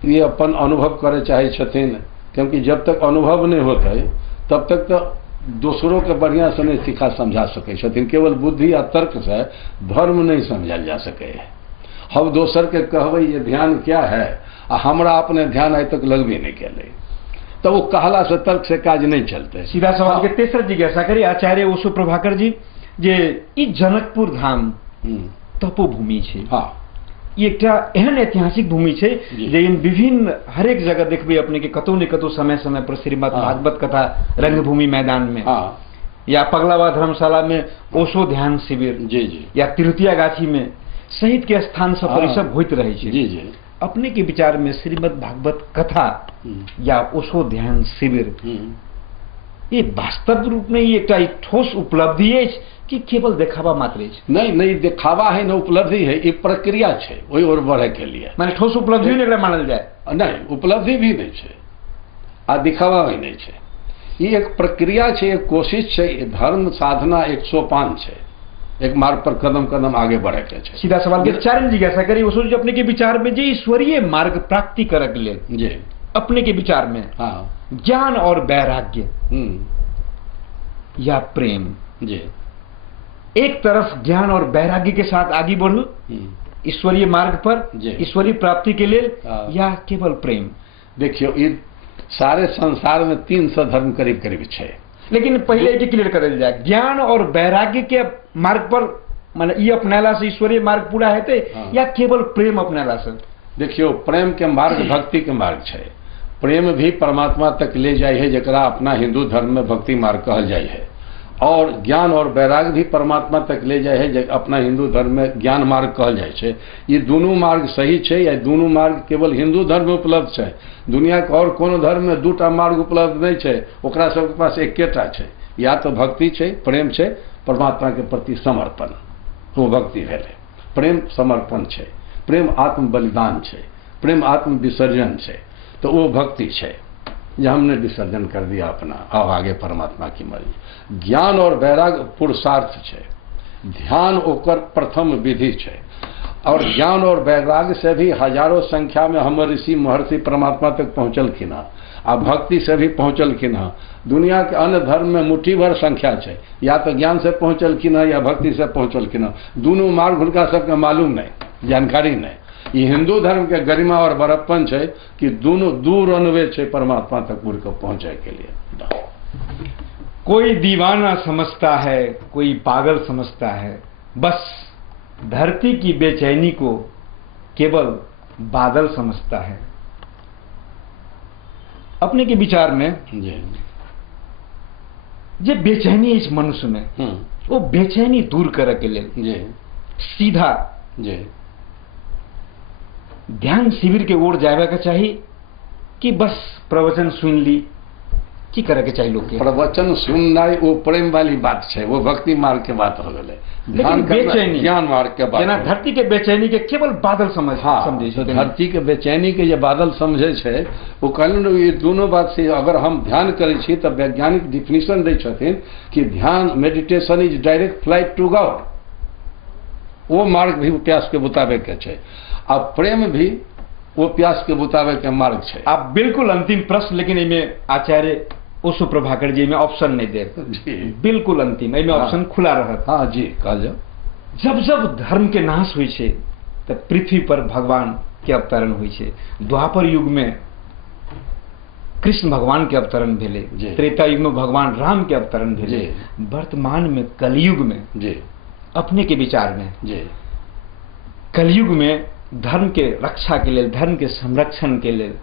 ये अपन अनुभव करे चाहे छथिन। क्योंकि जब तक अनुभव नहीं होते तब तक तो दूसरों के बढ़िया से नहीं सिखा समझा सके छथिन। केवल बुद्धि या तर्क से धर्म नहीं समझल जा सके। हम दोसर के कहबै ये ध्यान क्या है आ हमरा अपने ध्यान आइ तक लगबे नहीं कैले, तो वो कहला से तर्क से काज नहीं चलते। सीधा सवाल के तेसर जिज्ञासा करी आचार्य ओशो प्रभाकर जी जे ई जनकपुर धाम तपोभूमि छे, हाँ ये एकटा एहन ऐतिहासिक भूमि छे जे इन विभिन्न हरेक जगह देखबे अपने के कतौ न कतौ समय समय पर श्रीमद् भागवत कथा रंगभूमि मैदान में या पगलावा धर्मशाला में ओशो ध्यान शिविर जी या तिरुतिया गाछी में शहीद के स्थान सब पर सब होइत रहे छे। जी अपने के विचार में श्रीमद् भागवत कथा या ओशो ध्यान शिविर ये वास्तव रूप में ये एक ठोस उपलब्धि है कि केवल देखावा मात्र है? नहीं देखावा है न उपलब्धि है, ये प्रक्रिया है वही और बढ़े के लिए। माने ठोस उपलब्धि नहीं मानल जाए? नहीं, उपलब्धि भी नहीं है आ दिखावा भी नहीं है। ये एक प्रक्रिया है, एक कोशिश है। धर्म साधना एक सोपान है, एक मार्ग पर कदम कदम आगे बढ़े के छे। सीधा सवाल के चारण जिज्ञासा करी ओशो जी अपने के विचार में जे ईश्वरीय मार्ग प्राप्ति करक ले जी अपने के विचार में ज्ञान और वैराग्य या प्रेम, जी एक तरफ ज्ञान और वैराग्य के साथ आगे बढ़ू ईश्वरीय मार्ग पर ईश्वरीय प्राप्ति के लिए या केवल प्रेम? देखियो ये सारे संसार में 300 धर्म करीब करीब है। लेकिन पहले ये क्लियर करल जाए ज्ञान और वैराग्य के मार्ग पर माने ये अपनाला से ईश्वरीय मार्ग पूरा हेते या केवल प्रेम अपनाला से? देखियो प्रेम के मार्ग भक्ति के मार्ग है। प्रेम भी परमात्मा तक ले जाए है जरा अपना हिंदू धर्म में भक्ति मार्ग कहल जाए है, और ज्ञान और वैराग्य भी परमात्मा तक ले जाए है अपना हिंदू धर्म में ज्ञान मार्ग कहल जाए है। ये दोनों मार्ग सही है या दोनों मार्ग केवल हिंदू धर्म में उपलब्ध है? दुनिया के और कोनो धर्म में दूटा मार्ग उपलब्ध नहीं है, ओकरा सबके पास एकेटा है, या तो भक्ति है, प्रेम है, परमात्मा के प्रति समर्पण, वो भक्ति भेले। प्रेम समर्पण है, प्रेम आत्म बलिदान है, प्रेम आत्म विसर्जन है, तो वो भक्ति है। जो हमने विसर्जन कर दिया अपना, अब आगे परमात्मा की मर्जी। ज्ञान और वैराग्य पुरुषार्थ है, ध्यान ओकर प्रथम विधि है, और ज्ञान और वैराग्य से भी हजारों संख्या में हम ऋषि महर्षि परमात्मा तक पहुंचलखिन हँ आ भक्ति से भी पहुंचलखिन हँ। दुनिया के अन्य धर्म में मुट्ठी भर संख्या है, या तो ज्ञान से पहुंचलखिन हँ या भक्ति से पहुंचलखिन हँ। दोनों मार्ग हुनका सबके मालूम नहीं, जानकारी नहीं। ये हिंदू धर्म के गरिमा और बड़प्पन है कि दोनों दूर अनवे है परमात्मा तक मुड़ के पहुंचे के लिए। कोई दीवाना समझता है, कोई पागल समझता है, बस धरती की बेचैनी को केवल बादल समझता है। अपने के विचार में जे बेचैनी इस मनुष्य में, वो बेचैनी दूर करे के लिए सीधा ध्यान शिविर के ओर जावे के चाहिए कि बस प्रवचन सुन ली, की करे के चाहिए लोग के? प्रवचन सुनना वो प्रेम वाली बात है, वो भक्ति मार्ग के बात हो गए। लेकिन बेचैनी ज्ञान मार्ग के बात, धरती के बेचैनी के केवल बादल समझ समझे। तो धरती के बेचैनी के ये बादल समझे छे, वो कहलू ये दोनों बात से अगर हम ध्यान करे छी तो वैज्ञानिक डिफिनेशन दै छथिन कि ध्यान meditation is direct flight to God. वो मार्ग भी प्यास के बुतावे के छे, अब प्रेम भी वो प्यास के बुतावे के मार्ग छे। आप बिल्कुल अंतिम प्रश्न, लेकिन इनमें आचार्य ओशो प्रभाकर जी में ऑप्शन नहीं दे, बिल्कुल अंतिम इनमें ऑप्शन खुला रहत। हाँ जी, कह जाओ। जब जब धर्म के नाश हुई छे तब पृथ्वी पर भगवान के अवतरण हुई छे। द्वापर युग में कृष्ण भगवान के अवतरण भेले, त्रेता युग में भगवान राम के अवतरण भेले, वर्तमान में कलयुग में अपने के विचार में कलयुग में धर्म के रक्षा के लिए, धर्म के संरक्षण के लिए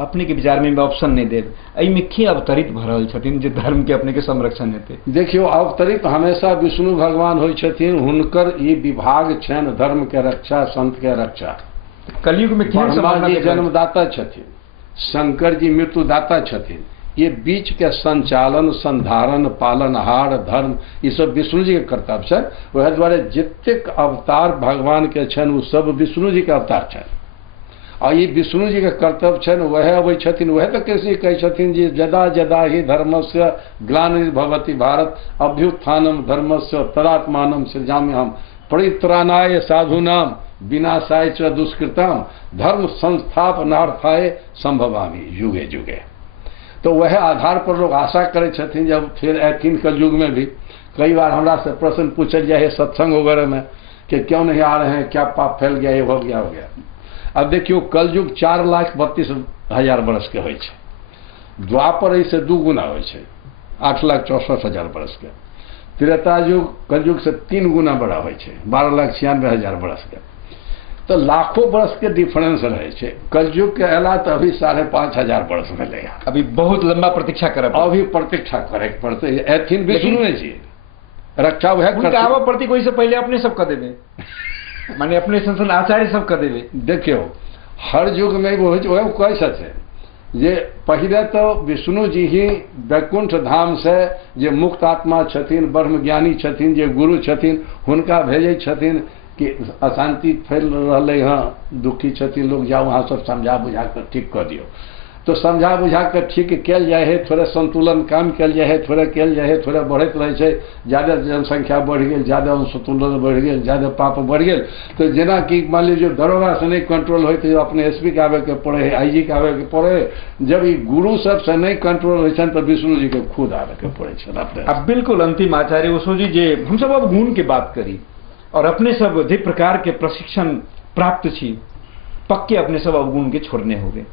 अपने के विचार में ऑप्शन नहीं दे, में के अवतरित भ रहल छथिन जे धर्म के अपने के संरक्षण हेते? देखियो, अवतरित हमेशा विष्णु भगवान होय छथिन, हुनकर ई विभाग छन धर्म के रक्षा, संत के रक्षा। कलयुग में केहन ब्रह्मा जी जन्मदाता छथिन, शंकर जी मृत्युदाता छथिन। ये बीच के संचालन, संधारण, पालनहार, धर्म, ये सब विष्णु जी के कर्तव्य है। वह द्वारे जितेक अवतार भगवान के छन, वो सब विष्णु जी के अवतार छन। और ये विष्णु जी के कर्तव्य छन, वह अबै छथिन। वह तो कृष्ण कहै छथिन जे जदा जदा ही धर्मस्य ग्लानिर्भवति भारत अभ्युत्थानम धर्मस्य तदात्मानं सृजाम्यहम् परित्राणाय साधूनां विनाशाय च दुष्कृताम धर्म संस्थापनार्थाय संभवामि युगे युगे। तो वह आधार पर लोग आशा करे छथिन। जब फिर ऐथिन कलयुग में भी कई बार हमरा से प्रश्न पूछल जाए सत्संग वगैरह में कि क्यों नहीं आ रहे हैं, क्या पाप फैल गया, ये हो गया। अब देखियो, कलयुग 4,32,000 बरस के होइ छै, द्वापर ऐसे 2 गुना होइ छै, 8,64,000 बरस के। त्रेता युग कलयुग से 3 गुना बड़ा होइ छै, 12,96,000 बरस के। तो लाखों बरस के डिफरेंस रहे छै। कलयुग के अला तो अभी 5,500 बरस भेले। अभी बहुत लंबा प्रतीक्षा करब, अभी प्रतीक्षा करे पड़ते। एथिन विष्णु जी रक्षा वह प्रति कोई से पहले अपने सब कर देवे माने अपने संसन आचार्य सब कर देवे। देखियो, हर युग में वो कह छथिन जे पहले तो विष्णु जी ही वैकुंठ धाम से जे मुक्त आत्मा छथिन, ब्रह्म ज्ञानी छथिन, जे गुरु छथिन, हुनका भेजे छथिन कि अशांति फैल रही हाँ, दुखी छथिन लोग, जाओ वहाँ सब समझा बुझा कर ठीक कर दियो। तो समझा बुझा कर ठीक कल जाए है, थोड़ा संतुलन काम कल जाए है, थोड़ा कल जाए है, थोड़ा बढ़त रहे छै। ज्यादा जनसंख्या बढ़ गई, ज्यादा संतुलन बढ़ गई, ज्यादा पाप बढ़ गई। तो जेना कि मान लीजिए दरोगा से नहीं कंट्रोल हो तो अपने एसपी के आवे के पड़े है, आईजी के आवे के पड़े है। जब ये गुरु सब से नहीं कंट्रोल हो तो विष्णु जी के खुद आवे के पड़े। अब बिल्कुल अंतिम आचार्य ओशो जी, जे हम सब अब गुण की बात करी और अपने सब जे प्रकार के प्रशिक्षण प्राप्त छी, पक्के अपने सब अवगुण के छोड़ने हो गए।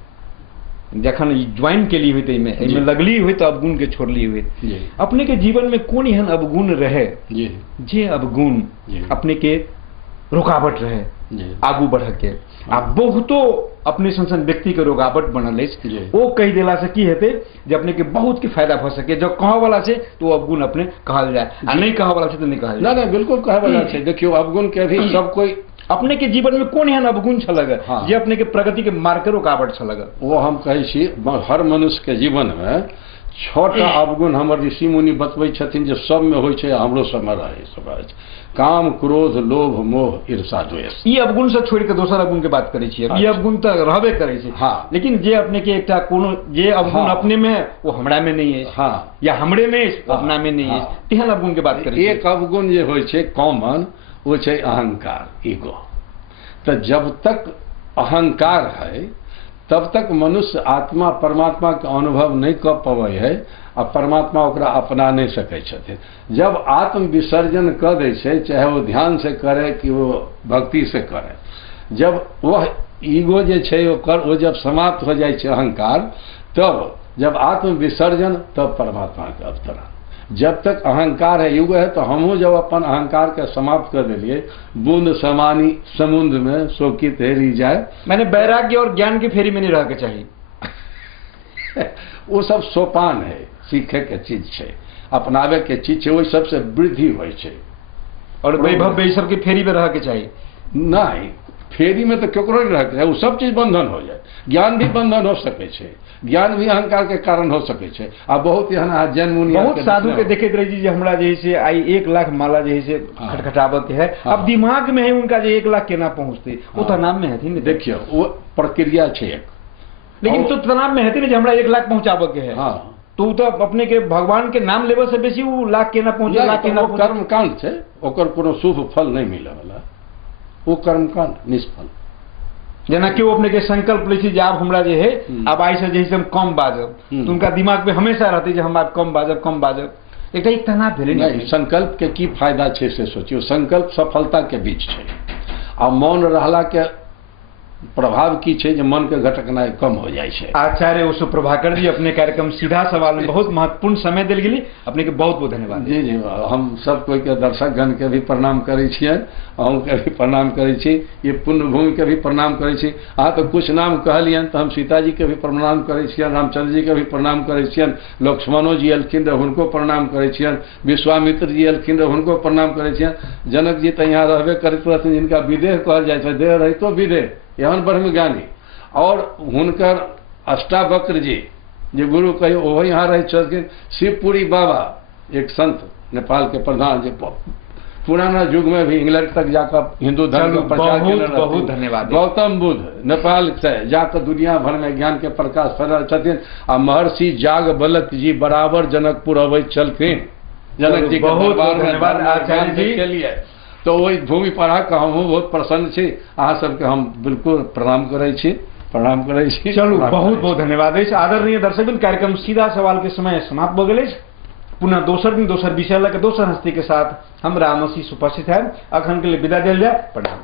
जखन ज्वाइन के लिए हुई में लगली हुई तो अवगुण के छोड़ली हुई। अपने के जीवन में कौन एहन अवगुण रहे जे अवगुण अपने के रुकावट रहे आगू बढ़ के? आ बहुतो अपने संसन व्यक्ति के रुकावट बनल है, वो कह दिला से की हेते जे अपने के बहुत के फायदा भ सके। जो कह वाला से तो अवगुण अपने कहल जाए, आ नहीं कह वाला से तो नहीं कहल जाए। ना बिल्कुल कहे वाला है। देखियो, अवगुण के भी सब कोई अपने के जीवन में कौन एहन अवगुण छलग जे अपने के प्रगति के मार्ग के रुकावट छलग? वो हम कहे छी, हर मनुष्य के जीवन में 6टा अवगुण हमर ऋषि मुनि बतबै छथिन जे सब में होइ छै, हमरो सब में रहे सब। काम, क्रोध, लोभ, मोह, ईर्षा, द्वेष। ई अवगुण से छोड़ के दोसर अवगुण के बात करे छी। ई अवगुण तो रहबे करे छै, लेकिन जे अपने के एकटा कोनो जे अवगुण अपने में वो हमरा में नहीं है, या हमरे में अपना में नहीं है, तेहन अवगुण के बात करे। एक अवगुण जे होइ छै कॉमन, वो है अहंकार, ईगो। तो जब तक अहंकार है तब तक मनुष्य आत्मा परमात्मा के अनुभव नहीं कर पावे है और परमात्मा ओकरा अपना नहीं सकै छथिन। जब आत्म विसर्जन कर दै छै, चाहे वो ध्यान से करे कि वो भक्ति से करे, जब वह ईगो जे छै ओकर वो जब समाप्त हो जाए अहंकार, तब जब आत्म विसर्जन तब परमात्मा के अवतरण। जब तक अहंकार है, युग है, तो हमहू जब अपन अहंकार के समाप्त कर दिलिए, बूंद समानी समुद्र में शोकी तैरी जाए। मैंने वैराग्य और ज्ञान की फेरी में नहीं रह के चाहिए। वो सब सोपान है, सीखे के चीज है, अपनावे के चीज है, वही सबसे वृद्धि हो। और वैभव ये सब की फेरी में रह के चाहिए नहीं, फेरी में तो केकरो नहीं रह, वो सब चीज बंधन हो जाए। ज्ञान भी बंधन हो सके छे, ज्ञान भी अहंकार के कारण हो सके छे। आ बहुत यहाँ जैन मुनि बहुत साधु के देखे रही जी, हमरा जैसे आई 1 लाख माला जैसे खटखटावत के है। अब दिमाग में है उनका जो 1 लाख केना पहुंचते, वो तनाव में है। देखियो वो प्रक्रिया छे एक, लेकिन तो तनाव में है हमरा 1 लाख पहुंचावे के है। तो तो अपने के भगवान के नाम लेवे से बेसी वो लाख केना पहुंचे, लाख केना पहुंचे। कर्मकांड छे, ओकर कोनो शुभ फल नहीं मिले वाला, वो कर्मकांड निष्फल। जना कि वो अपने के संकल्प ले छी, आप हमरा जे है अब आई से जैसे हम कम बाजब, तो उनका दिमाग में हमेशा रहती है हम आप कम बाजब। एक तनाव भेले नहीं। संकल्प के की फायदा छे से सोचियो। संकल्प सफलता के बीच छे, आ मौन रहला के प्रभाव की छे जे मन के घटकनाई कम हो जाए छे। आचार्य उसु प्रभाकर जी अपने कार्यक्रम सीधा सवाल में बहुत महत्वपूर्ण समय दिल गेली, अपने के बहुत बहुत धन्यवाद। जी जी, हम सब कोई के दर्शक गण के भी प्रणाम करे छियै, अहूँ के भी प्रणाम करे छी, ये पुण्य भूमि के भी प्रणाम करे छी। अहाँ तो कुछ नाम कहलियन तो हम सीता जी के भी प्रणाम करे छियन, रामचंद्र जी के भी प्रणाम करे छियन, लक्ष्मणो जी एलखिन रह हुनको प्रणाम करे छियन, विश्वामित्र जी एलखिन रह हुनको प्रणाम करे छियन। जनक जी तो यहाँ रहबे करैत रहथिन, जिनका विदेह कहल जाए छै, देह रहितो विदेह, एहन ब्रह्मज्ञानी। और हुनकर अष्टावक्र जी जे गुरु कहियो ओहो यहाँ रहे छथिन। शिवपुरी बाबा एक संत नेपाल के प्रधान, जे पुराना युग में भी इंग्लैंड तक जाकर हिंदू धर्म का प्रचार केने रहथिन। बहुत धन्यवाद। गौतम बुद्ध नेपाल से जाकर दुनिया भर में ज्ञान के प्रकाश फैला छथिन। आ महर्षि जागबलक जी बराबर जनकपुर अबै छलखिन, जनक जी के बहुत धन्यवाद आचार्य जी के लिए। तो वही भूमि पर आके हमहूँ बहुत प्रसन्न छी, अहाँ सबके हम बिल्कुल प्रणाम करे छी, प्रणाम करे छी। चलू बहुत बहुत धन्यवाद। आदरणीय दर्शक, कार्यक्रम सीधा सवाल के समय समाप्त हो गए। पुनः दोसर दिन दोसर विषय लगे दोसर हस्ती के साथ हम रामसी उपस्थित है। अखन के लिए विदा दिल जाए। प्रणाम।